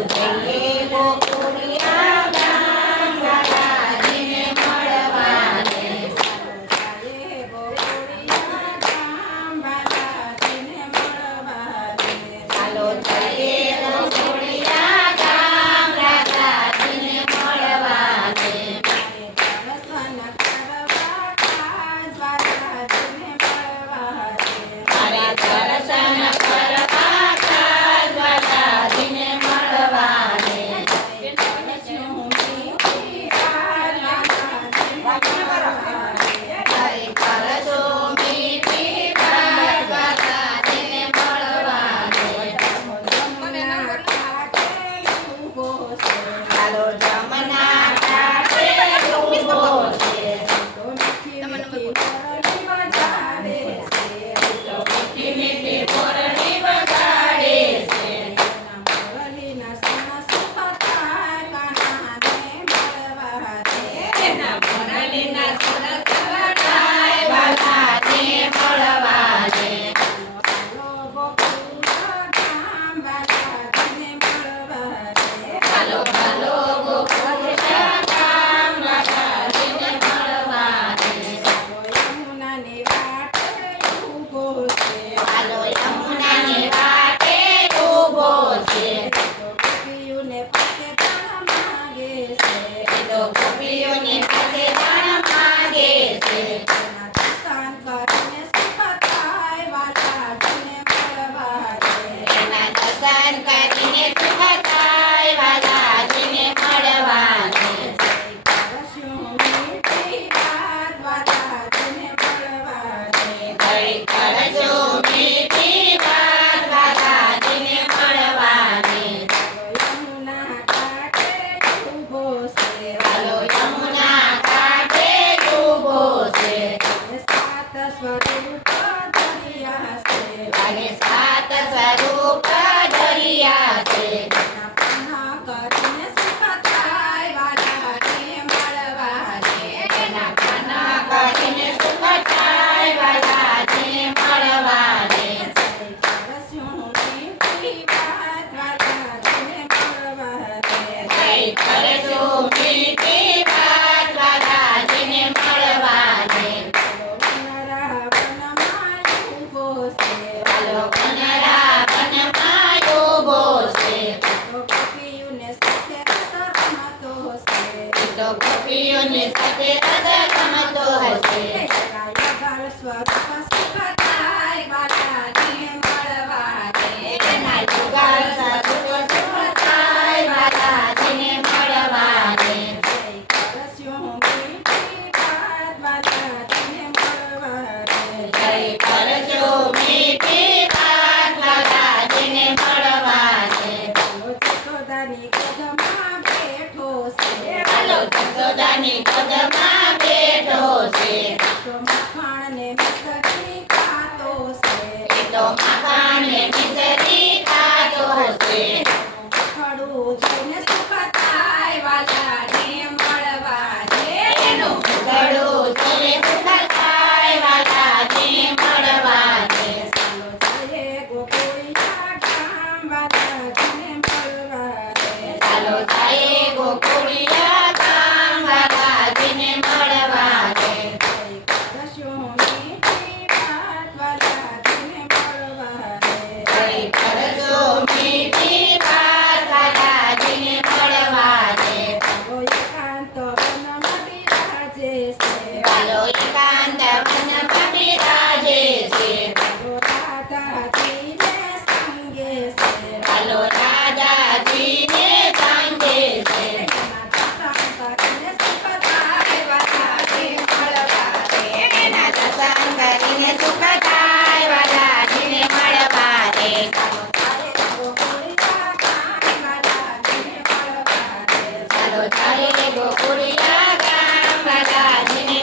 જઈએ ગોકુળિયા ગામ રાધાજીને મળવાને. જઈએ ગોકુળિયા ગામ રાધાજીને મળવાને. ચાલો જઈએ ગોકુળિયા ગામ રાધાજીને મળવાને. દર્શન કરવા ખાસ રાધાજીને મળવાને. મારે દર્શન કરવા જય કરશો મીઠી વાત રાધાજીને મળવાને. જય કરશો મીઠી ચાલો જમના ઘાટે ઊભો છે. મીઠી મીઠી બોરડી વગાડે છે. એના મોરલીના સરસ વડાય વાલાને મળવાને. ચાલો ચાલો ગોકુળિયા ગામ રાધાજીને મળવાને. ચાલો યમુનાની વાટે ઊભો છે. એ તો ગોપીઓની પાસે દાણ માંગે છે. એના દર્શન કરીને સુખ થાય વાલાજીને મળવાને. જય કરશો મીઠી વાત વાલાજીને મળવાને. ચાલો યમુના ઘાટે ઊભો છે. અને સાત સ્વરૂપ દરિયા છે. એના ખાના કરીને સુખ થાય વાલાજીને મળવાને. જય કરશો મીઠી વાત વાલાજીને મળવાને. ચાલો કનરા વનમાં ઊભો છે. એ તો ગોપીઓની સાથે રસ રમતો હશે. એના જુગાર સ્વરૂપ સુખ થાય વાલાજીને મળવાને. જય કરશો મીઠી વાત વાલાજીને મળવાને. ચાલો જસોદાની ગોદમાં બેઠો છે. એ તો માખણને મિસરી ખાતો હશે. એનું મુખડું જોઈને સુખ થાય વાલાજીને મળવાને. ચાલો જઈએ ગોકુળિયા ગામ વાલાજીને મળવાને. જય કરશો મીઠી વાત વાલાજીને મળવાને. ચાલો એકાંત વનમાં બિરાજે છે. ચાલો રાધાજીને સાંજે છે. એના દર્શન કરીને સુખ થાય વાલાજીને મળવાને. ચાલો જઈએ ગોકુળિયા ગામ વાલાજીને